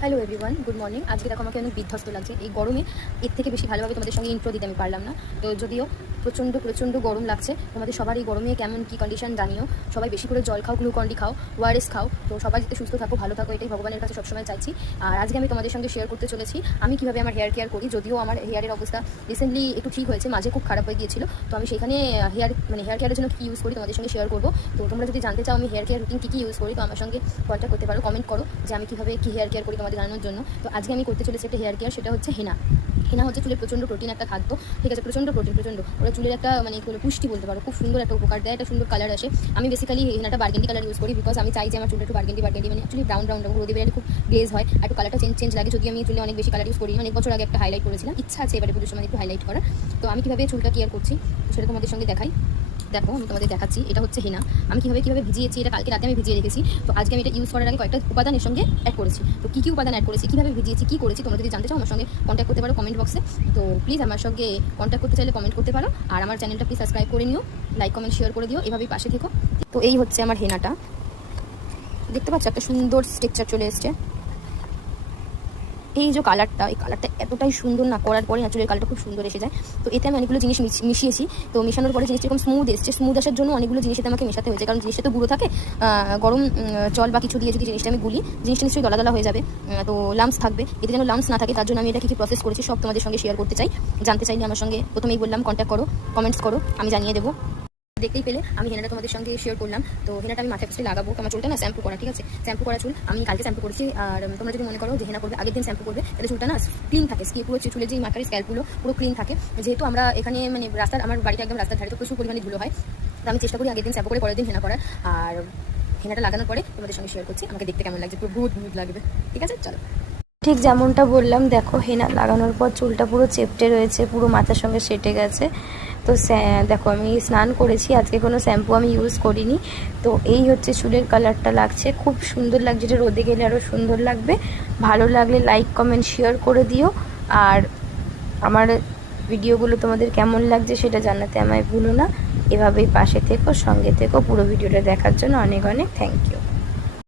Hello everyone, good morning. আজকে দেখো আমাকে অনেক বিধ্বস্ত লাগছে এই গরমে। এর থেকে বেশি ভালোভাবে তোমাদের সঙ্গে ইন্ট্রো দিতে আমি পারলাম না। তো যদিও প্রচণ্ড গরম লাগছে, তোমাদের সবার এই গরমে কেমন কী কন্ডিশন জানিও। সবাই বেশি করে জল খাও, গ্লুকন্ডি খাও, ওআরএস খাও। তো সবাই যাতে সুস্থ থাকো, ভালো থাকো, এটাই ভগবানের কাছে সবসময় চাইছি। আর আজকে আমি তোমাদের সঙ্গে শেয়ার করতে চলেছি আমি কীভাবে আমার হেয়ার কেয়ার করি। যদিও আমার হেয়ারের অবস্থা রিসেন্টলি একটু ঠিক হয়েছে, মাঝে খুব খারাপ হয়ে গিয়েছিল। তো আমি সেখানে হেয়ার কেয়ারের জন্য কী ইউজ করি তোমাদের সঙ্গে শেয়ার করবো। তো তোমরা যদি জানতে চাও আমি হেয়ার কেয়ার রুটিন কী ইউজ করি, তো আমার সঙ্গে কন্ট্যাক্ট করতে পারো, কমেন্ট করো যে আমি কীভাবে কী হেয়ার কেয়ার করি তোমাদের জানানোর জন্য। তো আজকে আমি করতে চলেছি একটা হেয়ার কেয়ার, সেটা হচ্ছে হেনা। হেনা হচ্ছে চুলের প্রচণ্ড প্রোটিন একটা খাদ্য, ঠিক আছে? প্রচণ্ড ওরা চুলের একটা পুষ্টি বলতে পারো, খুব সুন্দর একটা উপকার দেয়, একটা সুন্দর কালার আসে। আমি বেসিক্যালি হেনাটা বার্গেন্ডি কালার ইউজ করি, বিকজ আমি চাই যে আমার চুলটা একটু বার্গেন্ডি মানে অ্যাকচুয়ালি ব্রাউন রোদে বেরোলে খুব গ্লেজ হয়, একটু কালারটা চেঞ্জ লাগে। যদি আমি চুলে অনেক বেশি কালার ইউজ করি, অনেক বছর আগে একটা হাইলাইট করেছিলাম, ইচ্ছা আছে এবারে পুজোর সময় একটু হাইলাইট করার। তো আমি কীভাবে চুলটা কেয়ার করছি সেটা তোমাদের সঙ্গে দেখাই। দেখো আমি তোমাদের দেখাচ্ছি, এটা হচ্ছে হেনা। আমি কীভাবে ভিজিয়েছি, এটা কালকে রাতে আমি ভিজিয়ে রেখেছি। তো আজকে আমি এটা ইউজ করার আগে কয়েকটা উপাদানের সঙ্গে অ্যাড করেছি। তো কী উপাদান অ্যাড করেছি, কীভাবে ভিজিয়েছি, কী করেছি, তোমরা যদি জানতে চাও আমার সঙ্গে কন্ট্যাক্ট করতে পারো কমেন্ট বক্সে। তো প্লিজ আমার সঙ্গে কন্ট্যাক্ট করতে চাইলে কমেন্ট করতে পারো। আর আমার চ্যানেলটা প্লিজ সাবস্ক্রাইব করে নিও, লাইক কমেন্ট শেয়ার করে দিও, এভাবেই পাশে থেকো। তো এই হচ্ছে আমার হেনাটা, দেখতে পাচ্ছ একটা সুন্দর স্ট্রাকচার চলে এসছে। এই যে কালারটা, এই কালারটা এতটাই সুন্দর না, করার পরে চুলের কালারটা খুব সুন্দর এসে যায়। তো এতে আমি অনেকগুলো জিনিস মিশিয়েছি। তো মেশানোর পরে জিনিসটা এরকম স্মুথ এসছে। স্মুথ আসার জন্য অনেকগুলো জিনিসেতে আমাকে মেশাতে হয়েছে, কারণ জিনিসটা তো গুঁড়ো থাকে। গরম জল বা কিছু দিয়ে যদি জিনিসটা আমি গুলি, জিনিসটা নিশ্চয়ই দলা হয়ে যাবে। তো লাম্পস থাকবে, এতে যেন লাম্পস না থাকে তার জন্য আমি এটা কী প্রসেস করেছি সব তোমাদের সঙ্গে শেয়ার করতে চাই। জানতে চাইলে আমার সঙ্গে প্রথমেই বললাম কন্ট্যাক্ট করো, কমেন্টস করো, আমি জানিয়ে দেবো। দেখতেই পেলে আমি হেনাটা তোমাদের সঙ্গে শেয়ার করলাম। তো হেনাটা আমি মাথায় ফার্স্টে লাগাবো, আমার চুলটা না শ্যাম্পু করা, ঠিক আছে? শ্যাম্পু করা চুল আমি কালকে শ্যাম্পু করেছি। আর তোমরা যদি মনে করো যে হেনা করবে আগের দিন শ্যাম্পু করবে, তাহলে চুলটা না ক্লিন থাকে, পুরো চুলের যে মাথার স্ক্যাল্পগুলো পুরো ক্লিন থাকে। যেহেতু আমরা এখানে আমার বাড়িটা একদম রাস্তার ধারে, তো প্রচুর পরিমাণে ধুলো হয়। তো আমি চেষ্টা করি আগের দিন শ্যাম্পু করে পরের দিন হেনা করার। আর হেনাটা লাগানোর পরে তোমাদের সঙ্গে শেয়ার করছি আমাকে দেখতে কেমন লাগছে, পুরো ভূত লাগবে, ঠিক আছে? চলো। ঠিক যেমনটা বললাম, দেখো হেনা লাগানোর পর চুলটা পুরো চেপটে রয়েছে, পুরো মাথার সঙ্গে সেটে গেছে। তো দেখো আমি স্নান করেছি, আজকে কোনো শ্যাম্পু আমি ইউজ করিনি। তো এই হচ্ছে চুলের কালারটা লাগছে, খুব সুন্দর লাগছে। এটা রোদে গেলে আরও সুন্দর লাগবে। ভালো লাগলে লাইক কমেন্ট শেয়ার করে দিও। আর আমার ভিডিওগুলো তোমাদের কেমন লাগছে সেটা জানাতে আমায় ভুলো না। এভাবেই পাশে থেকো, সঙ্গে থেকো। পুরো ভিডিওটা দেখার জন্য অনেক থ্যাংক ইউ।